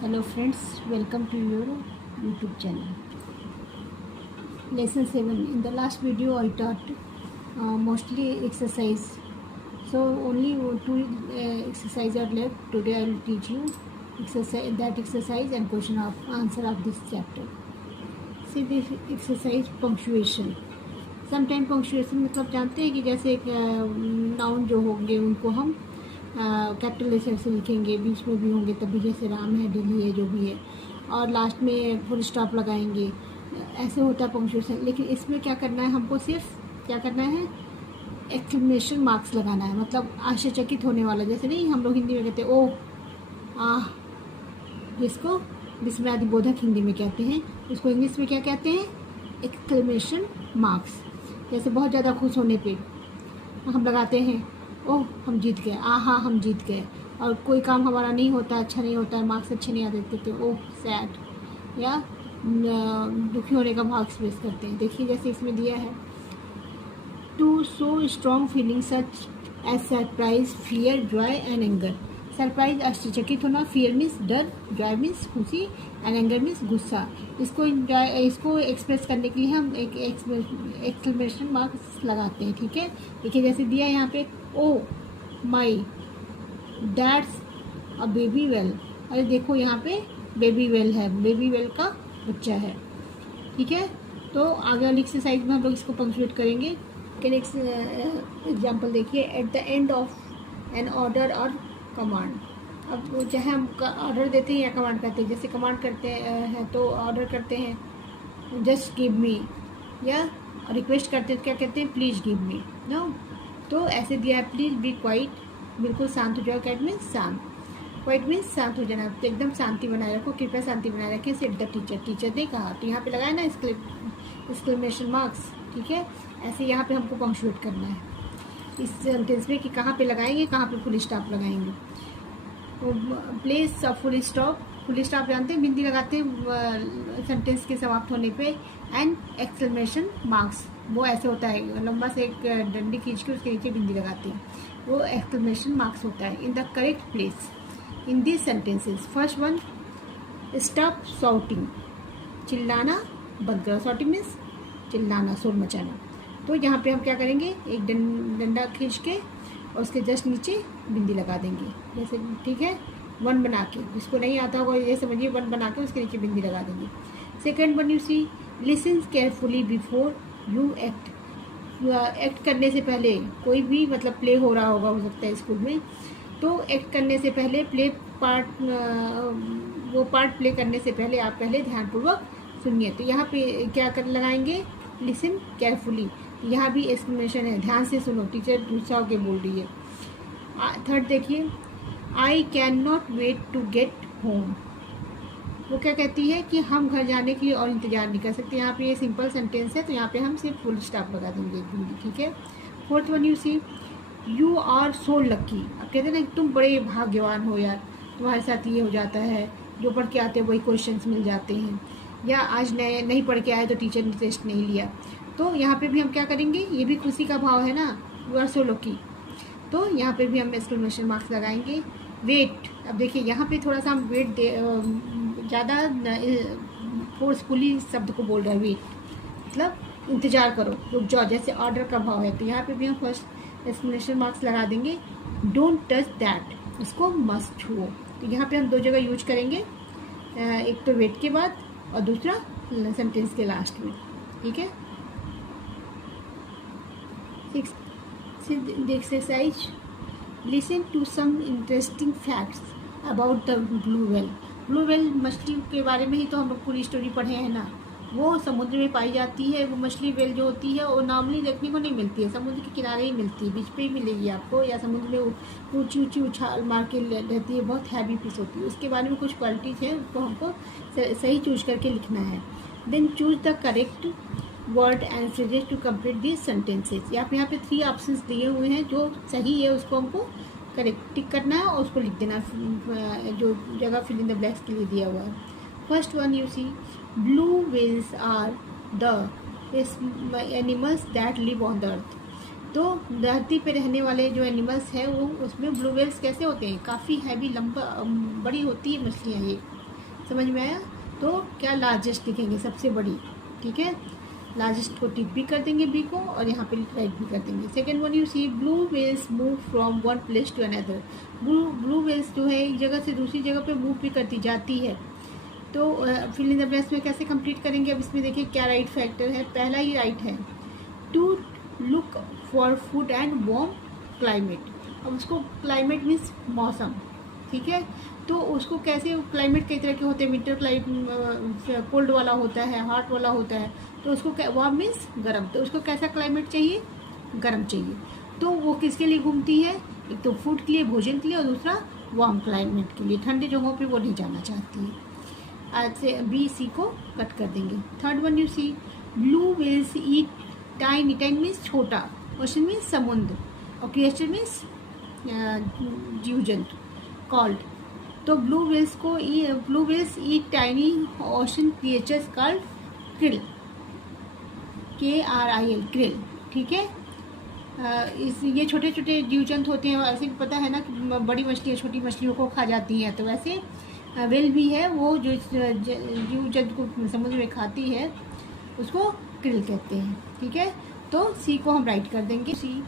Hello friends, welcome to your YouTube channel. Lesson 7. In the last video I taught mostly exercise. So only two exercises are left. Today I will teach you exercise and question of answer of this chapter. See this exercise punctuation. Sometime punctuation मतलब जानते हैं कि जैसे एक noun जो होंगे उनको हम कैपिटल लेटर से लिखेंगे, बीच में भी होंगे तभी, जैसे राम है, दिल्ली है, जो भी है, और लास्ट में फुल स्टॉप लगाएंगे, ऐसे होता है पंक्चुएशन। लेकिन इसमें क्या करना है, हमको सिर्फ क्या करना है, एक्सक्लेमेशन मार्क्स लगाना है, मतलब आश्चर्यचकित होने वाला। जैसे नहीं हम लोग हिंदी में कहते हैं ओ आह, जिसको विस्मयादिबोधक हिंदी में कहते हैं, उसको इंग्लिश में क्या कहते हैं, एक्सक्लेमेशन मार्क्स। जैसे बहुत ज़्यादा खुश होने पे हम लगाते हैं ओह हम जीत गए, आहा हम जीत गए। और कोई काम हमारा नहीं होता, अच्छा नहीं होता है, मार्क्स अच्छे नहीं आते तो ओह सैड, या दुखी होने का भाव एक्सप्रेस करते हैं। देखिए जैसे इसमें दिया है, to show strong feeling such as surprise, fear, joy and anger. Surprise आश्चर्यचकित होना, फियर मीन्स डर, जॉय मीन्स खुशी एंड एंगर मीन्स गुस्सा। इसको एक्सप्रेस करने के लिए हम एक एक्सक्लेमेशन मार्क्स लगाते हैं। ठीक है, देखिए जैसे दिया है यहाँ पे, oh my dad's a baby whale. अरे देखो यहाँ पे बेबी वेल है, बेबी वेल का बच्चा है। ठीक है, तो आगे वाली एक्सरसाइज में हम लोग इसको पंक्चुएट करेंगे। नेक्स्ट एग्जाम्पल देखिए, at the end of an order और कमांड। अब चाहे हम ऑर्डर देते हैं या कमांड करते हैं, जैसे कमांड करते हैं तो ऑर्डर करते हैं जस्ट गिव मी, या रिक्वेस्ट करते हैं तो क्या कहते हैं, प्लीज़ गिव मी। नो, तो ऐसे दिया है, प्लीज़ बी क्वाइट, बिल्कुल शांत हो जाओ। क्वाइट मीन्स शांत, क्वाइट मीन्स शांत हो जाना, तो एकदम शांति बनाए रखो, कृपया शांति बनाए रखें। सिर्फ द टीचर, टीचर ने कहा, तो यहाँ पे लगाया ना एक्सक्लेमेशन मार्क्स। ठीक है, ऐसे यहाँ पे हमको पंक्चुएट करना है इस सेंटेंस में कि कहाँ पे लगाएंगे, कहाँ पे फुल स्टॉप लगाएंगे। तो place full stop, full stop जानते हैं बिंदी लगाते हैं सेंटेंस के समाप्त होने पे। एंड एक्सक्लेमेशन मार्क्स वो ऐसे होता है, लंबा से एक डंडी खींच के उसके नीचे बिंदी लगाते हैं, वो एक्सक्लेमेशन मार्क्स होता है। In the correct place in this sentences, first one, stop shouting, चिल्लाना बंद करो। शाउटिंग मीन्स चिल्लाना, शोर मचाना। तो यहाँ पे हम क्या करेंगे, एक डंडा खींच के और उसके जस्ट नीचे बिंदी लगा देंगे, जैसे ठीक है, वन बना के। जिसको नहीं आता होगा ये समझिए, वन बना के उसके नीचे बिंदी लगा देंगे। Second one, you see listen carefully before you act. Act करने से पहले, कोई भी मतलब प्ले हो रहा होगा, हो सकता है स्कूल में, तो एक्ट करने से पहले वो पार्ट प्ले करने से पहले आप पहले ध्यानपूर्वक सुनिए। तो यहाँ पे क्या कर लगाएंगे, लिसन केयरफुली। यहाँ भी एक्सप्लेनेशन है, ध्यान से सुनो, टीचर गुस्सा होकर बोल रही है। थर्ड देखिए, I can not wait to get home. वो क्या कहती है कि हम घर जाने के लिए और इंतजार नहीं कर सकते। यहाँ पे ये सिंपल सेंटेंस है, तो यहाँ पे हम सिर्फ फुल स्टॉप लगा देंगे। ठीक है, fourth one, you see you are so lucky. अब कहते हैं ना, तुम बड़े भाग्यवान हो यार, तुम्हारे साथ ये हो जाता है, जो पढ़ के आते हैं वही क्वेश्चंस मिल जाते हैं, या आज नहीं पढ़ के आए तो टीचर ने टेस्ट नहीं लिया। तो यहाँ पे भी हम क्या करेंगे, ये भी खुशी का भाव है ना, यू आर सो लकी, तो यहाँ पे भी हम एक्सक्लेमेशन मार्क्स लगाएंगे। वेट, अब देखिए यहाँ पे थोड़ा सा हम वेट ज़्यादा फोर्सफुली शब्द को बोल रहे हैं, वेट मतलब इंतजार करो, रुक जाओ, जैसे ऑर्डर का भाव है। तो यहाँ पे भी हम फर्स्ट एक्सक्लेमेशन मार्क्स लगा देंगे। डोंट टच दैट, उसको मत छुओ। तो यहाँ पे हम दो जगह यूज करेंगे, एक तो वेट के बाद और दूसरा सेंटेंस के लास्ट में। ठीक है, exercise, listen to some interesting facts about the blue whale. Blue whale मछली के बारे में ही तो हम लोग पूरी स्टोरी पढ़े हैं ना। वो समुद्र में पाई जाती है, वो मछली वेल जो होती है वो नॉर्मली देखने को नहीं मिलती है, समुद्र के किनारे ही मिलती है, बीच पे ही मिलेगी आपको, या समुद्र में ऊंची ऊंची उछाल मार के रहती है, बहुत हैवी फिश होती है। उसके बारे में कुछ क्वालिटीज़ है, उसको हमको सही चूज करके लिखना है। Then choose the correct word and phrases to complete this sentences. यहाँ पे 3 ऑप्शंस दिए हुए हैं, जो सही है उसको हमको करेक्ट टिक करना है और उसको लिख देना, जो जगह फिल इन द ब्लैंक्स के लिए दिया हुआ है। First one, you see blue whales are the animals that live on the earth. तो धरती पे रहने वाले जो एनिमल्स हैं वो, उसमें ब्लू व्हेल्स कैसे होते हैं, काफ़ी हैवी, लंबा, बड़ी होती है मछलियाँ ये। समझ में आया? तो क्या लार्जेस्ट लिखेंगे, सबसे बड़ी, ठीक है। लार्जेस्ट को टिक भी कर देंगे बी को, और यहाँ पे राइट भी कर देंगे। Second one, you see blue whales move from one place to another. Blue whales जो है एक जगह से दूसरी जगह पे मूव भी करती जाती है। तो फिल इन द ब्लैंक्स में कैसे कंप्लीट करेंगे? अब इसमें देखिए क्या राइट फैक्टर है। पहला ही राइट है, to look for food and warm climate. अब उसको क्लाइमेट मीन्स मौसम, ठीक है। तो उसको कैसे, क्लाइमेट कई तरह के होते हैं, विंटर क्लाइमेट कोल्ड वाला होता है, हॉट वाला होता है। तो उसको वार्म मीन्स गर्म, तो उसको कैसा क्लाइमेट चाहिए? गर्म चाहिए। तो वो किसके लिए घूमती है? एक तो फूड के लिए, भोजन के लिए, और दूसरा वार्म क्लाइमेट के लिए, ठंडी जगहों पे वो नहीं जाना चाहती है। आज से बी सी को कट कर देंगे। Third one, you see blue whales eat tiny, tiny means छोटा, ओशन मीन्स समुद्र, और क्रिएचर मीन्स जीव जंतु, कॉल्ड। तो blue whales eat tiny ocean creatures called krill, KRIL, krill, ठीक है। ये छोटे छोटे जीव जंतु होते हैं। ऐसे पता है ना कि बड़ी मछलियाँ छोटी मछलियों को खा जाती हैं, तो वैसे वेल भी है, वो जो जीव जंतु को समुद्र में खाती है उसको क्रिल कहते हैं, ठीक है। तो सी को हम राइट कर देंगे। See,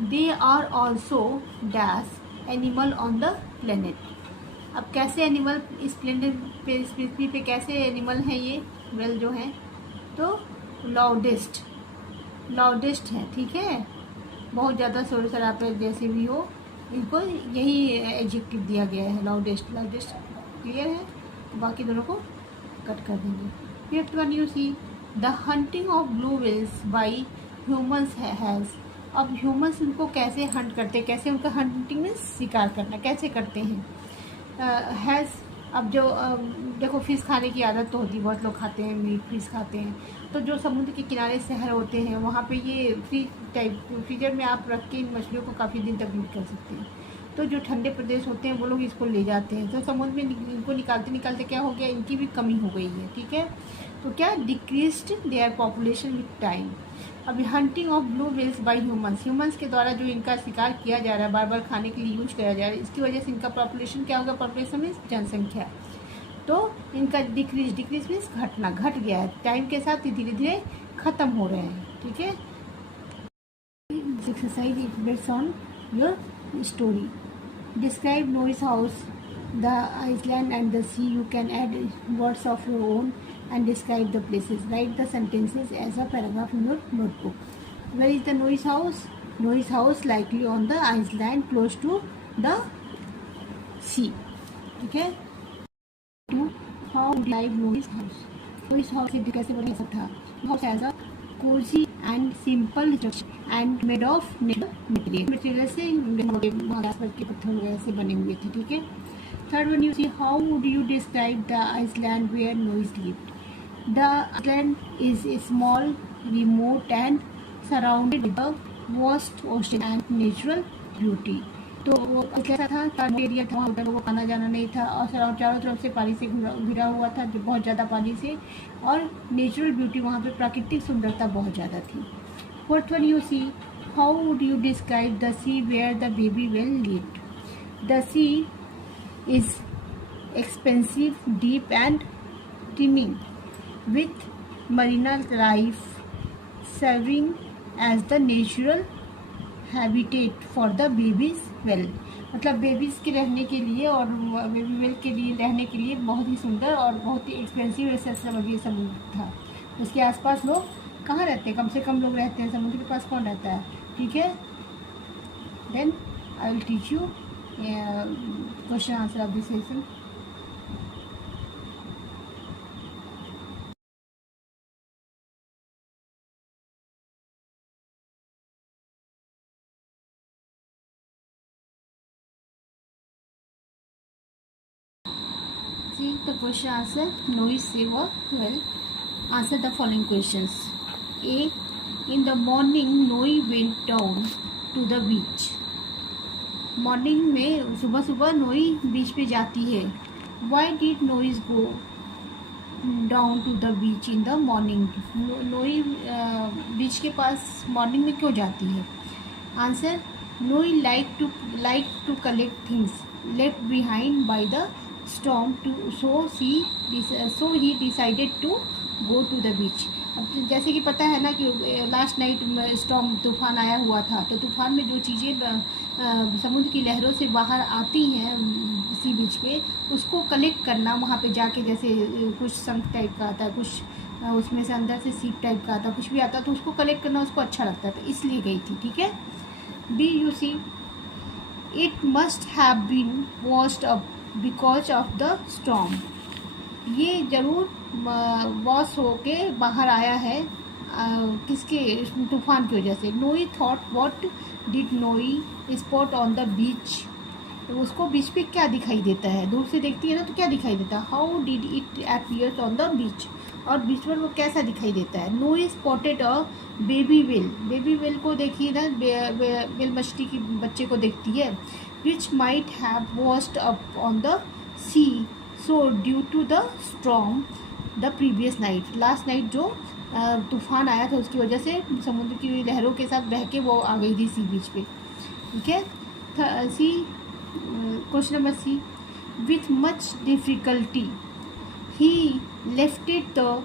they are also dash animal on the planet. अब कैसे एनिमल इस प्लेनेट पे, इस पृथ्वी पे कैसे एनिमल हैं ये वेल जो है? तो लाउडेस्ट है, ठीक है। बहुत ज़्यादा शोर शराबे जैसे भी हो, इनको यही एडजेक्टिव दिया गया है, लाउडेस्ट। क्लियर है? बाकी दोनों को कट कर देंगे। Fifth one, you see the hunting of blue Wales by humans has. अब ह्यूमन्स उनको कैसे हंट करते हैं, कैसे उनका हंटिंग में शिकार करना कैसे करते हैं? हैज़, अब जो देखो फिश खाने की आदत तो होती है, बहुत लोग खाते हैं, मीट फिश खाते हैं। तो जो समुद्र के किनारे शहर होते हैं वहाँ पे ये फ्रीजर में आप रख के इन मछलियों को काफ़ी दिन तक यूज कर सकते हैं। तो जो ठंडे प्रदेश होते हैं वो लोग इसको ले जाते हैं। तो समुद्र में इनको निकालते निकालते क्या हो गया, इनकी भी कमी हो गई है, ठीक है। तो क्या, decreased their population with time. अभी hunting of blue whales by humans के द्वारा जो इनका शिकार किया जा रहा है, बार बार खाने के लिए यूज किया जा रहा है, इसकी वजह से इनका पॉपुलेशन क्या होगा? पॉपुलेशन मीन्स जनसंख्या। तो इनका डिक्रीज मीन्स घटना, घट गया है, टाइम के साथ धीरे धीरे खत्म हो रहे हैं, ठीक है। Exercise it based on your story. Describe Noi's house, the island and the sea. You can add words of your own and describe the places. Write the sentences as a paragraph in your notebook. Where is the Noise house? Noise house likely on the island close to the sea. Okay. How would you like Noise house? Noise house से कैसे बना सकता? House has a cozy and simple structure and made of natural material. Material से आसपास के पत्थर वगैरह से बने हुए थे, ठीक है। Third one, you see how would you describe the island where Noise lived? The island is small, remote and surrounded with a vast ocean and natural beauty. तो वो कैसा था? एरिया था, उधर वो आना जाना नहीं था, और चारों तरफ से पानी से घिरा हुआ था, जो बहुत ज़्यादा पानी से, और नेचुरल ब्यूटी, वहाँ पे प्राकृतिक सुंदरता बहुत ज़्यादा थी। Fourth one, you see how would you describe the sea where the baby whale lived? The sea is expansive, deep and teeming with marine life, serving as the natural habitat for the babies well. मतलब babies के रहने के लिए और baby well के लिए रहने के लिए बहुत ही सुंदर और बहुत ही एक्सपेंसिव ऐसा समुद्र था। उसके आसपास लोग कहाँ रहते हैं? कम से कम लोग रहते हैं, समुद्र के पास कौन रहता है, ठीक है। Then I will teach you question answer of this session. See the question answer. Noise saver well. Answer the following questions. A. In the morning, Noe went down to the beach. Morning में सुबह सुबह Noi beach पे जाती है। Why did Noi go down to the beach in the morning? Noi beach के पास morning में क्यों जाती है? Answer, Noi like to collect things left behind by the storm to so he decided to go to the beach. अब जैसे कि पता है ना कि लास्ट नाइट स्टॉर्म तूफान आया हुआ था, तो तूफान में जो चीज़ें समुद्र की लहरों से बाहर आती हैं सी बीच पे, उसको कलेक्ट करना वहाँ पे जाके, जैसे कुछ शंख टाइप का आता है, कुछ उसमें से अंदर से सीप टाइप का आता, कुछ भी आता, तो उसको कलेक्ट करना उसको अच्छा लगता था, इसलिए गई थी। ठीक है। B you see it must have been washed up because of the storm. ये ज़रूर वॉश होके बाहर आया है किसके, तूफान की वजह से। नोई थॉट व्हाट डिड नोई स्पॉट ऑन द बीच। उसको बीच पे क्या दिखाई देता है, दूर से देखती है ना तो क्या दिखाई देता है। How did it appears on the beach, और बीच पर वो कैसा दिखाई देता है। नोई स्पॉटेड अ बेबी वेल। बेबी वेल को देखिए ना, वेल मछली की बच्चे को देखती है। Which might have washed up on the seashore due to the storm the previous night. Last night जो तूफान आया था उसकी वजह से समुद्र की लहरों के साथ बह के वो आ गई थी सी बीच पे। ठीक है। C question number C, with much difficulty he lifted the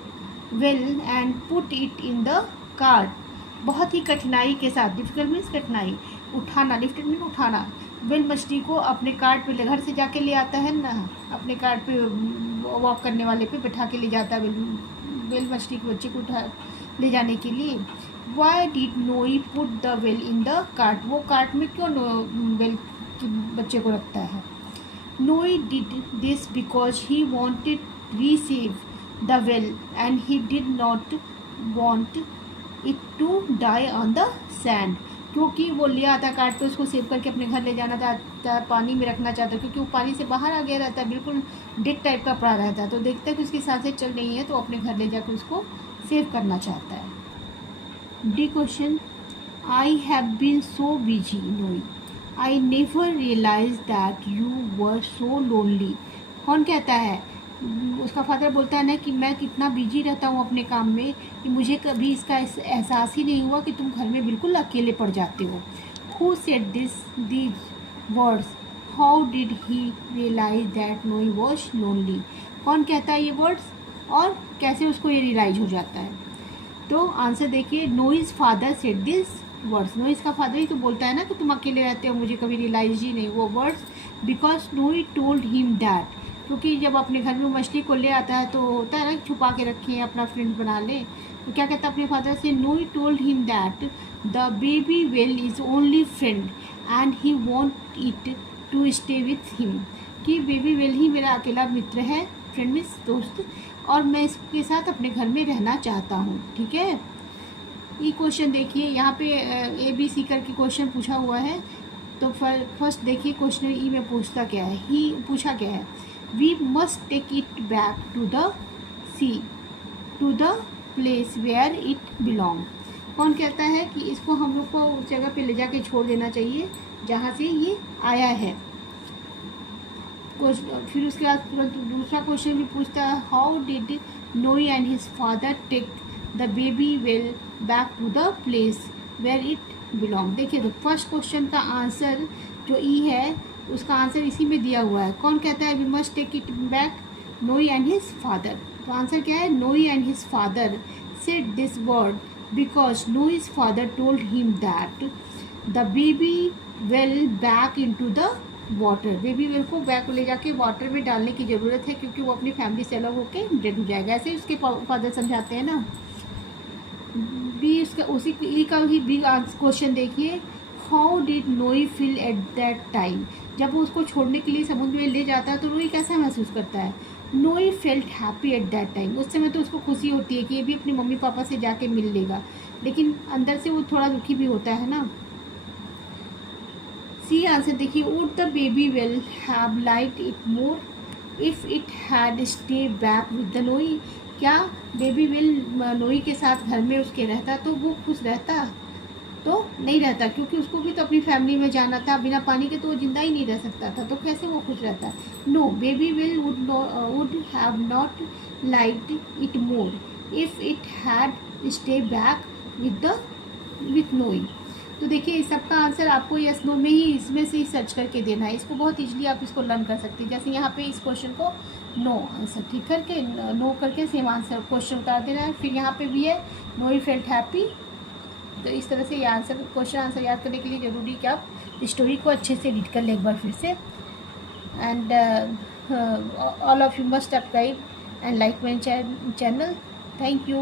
whale and put it in the cart. बहुत ही कठिनाई के साथ, डिफिकल्ट मीन्स कठिनाई, उठाना, लिफ्टेड मीन उठाना। वेल मछली को अपने कार्ट पे घर से जाके ले आता है ना, अपने कार्ट पे वॉक करने वाले पे बैठा के ले जाता है वेल मछली के बच्चे को उठा ले जाने के लिए। Why did Noi put the whale in the cart. वो कार्ट में क्यों वेल बच्चे को रखता है। Noi did this because he wanted receive the whale and he did not want it to die on the sand. क्योंकि वो ले आता कार्ट पे, उसको सेव करके अपने घर ले जाना चाहता है, पानी में रखना चाहता है, क्योंकि वो पानी से बाहर आ गया रहता है, बिल्कुल डेड टाइप का पड़ा रहता है। तो देखता है कि उसकी सांसें चल रही हैं, तो अपने घर ले जाकर उसको सेव करना चाहता है। D question, I have been so busy now I never realise that you were so lonely. कौन कहता है, उसका फादर बोलता है ना कि मैं कितना बिजी रहता हूँ अपने काम में कि मुझे कभी इसका एहसास ही नहीं हुआ कि तुम घर में बिल्कुल अकेले पड़ जाते हो। Who said these words, how did he realise that Noi was lonely. कौन कहता है ये वर्ड्स और कैसे उसको ये रियलाइज हो जाता है। तो आंसर देखिए, noise father said this words. Noise का फादर ही तो बोलता है ना कि तुम अकेले रहते हो, मुझे कभी रियलाइज ही नहीं वो वर्ड्स, बिकॉज नोई टोल्ड हिम दैट। क्योंकि जब अपने घर में मछली को ले आता है तो होता है ना छुपा के रखें, अपना फ्रेंड बना ले, तो क्या कहता है अपने फादर से, Noi told him that the baby whale is only friend and he want it to stay with him. कि बेबी वेल ही मेरा अकेला मित्र है, फ्रेंड मीन्स दोस्त, और मैं इसके साथ अपने घर में रहना चाहता हूँ। ठीक है। ये क्वेश्चन देखिए, यहाँ पे ए बी सी करके क्वेश्चन पूछा हुआ है। तो फर्स्ट देखिए क्वेश्चन ई में पूछता क्या है, ही पूछा क्या है, we must take it back to the sea to the place where it belong. कौन कहता है कि इसको हम लोग को उस जगह पे ले जाके छोड़ देना चाहिए जहाँ से ये आया है। फिर उसके बाद तुरंत दूसरा क्वेश्चन भी पूछता है, how did Noi and his father take the baby whale back to the place where it belong. देखिए तो फर्स्ट क्वेश्चन का आंसर जो ई है उसका आंसर इसी में दिया हुआ है। कौन कहता है we must take it back, Noi and his father. तो आंसर क्या है, Noi and his father said this word because Noi's father told him that the baby whale back into the water. Baby whale को back ले जाके water में डालने की ज़रूरत है, क्योंकि वो अपनी फैमिली से अलग होकर डेड हो जाएगा। ऐसे ही उसके फादर समझाते हैं ना। बी उसका उसी का ही बी क्वेश्चन देखिए, हाउ डिड नोई फील एट दैट टाइम। जब वो उसको छोड़ने के लिए समुद्र में ले जाता है तो नोई कैसा महसूस करता है। नोई felt happy at that time. उस समय तो उसको खुशी होती है कि ये भी अपने मम्मी पापा से जाके मिल लेगा, लेकिन अंदर से वो थोड़ा दुखी भी होता है ना। सी आंसर देखिए, would the baby well have liked it more if it had stay back with the नोई। क्या बेबी वेल नोई के साथ घर में उसके रहता तो वो खुश रहता? तो नहीं रहता, क्योंकि उसको भी तो अपनी फैमिली में जाना था, बिना पानी के तो वो जिंदा ही नहीं रह सकता था, तो कैसे वो खुश रहता? No, baby whale would have not liked it more if it had stay back with Noi. तो देखिए सबका आंसर आपको यस नो में ही इसमें से ही सर्च करके देना है। इसको बहुत इजीली आप इसको लर्न कर सकते हैं। जैसे यहाँ पे इस क्वेश्चन को नो आंसर ठीक करके नो करके सेम आंसर क्वेश्चन उतार देना है। फिर यहाँ पे भी है नो ही फेल्ट हैप्पी। तो इस तरह से ये आंसर क्वेश्चन आंसर याद करने के लिए ज़रूरी कि आप स्टोरी को अच्छे से रीड कर लें एक बार फिर से। And all of you must subscribe and like my channel. Thank you.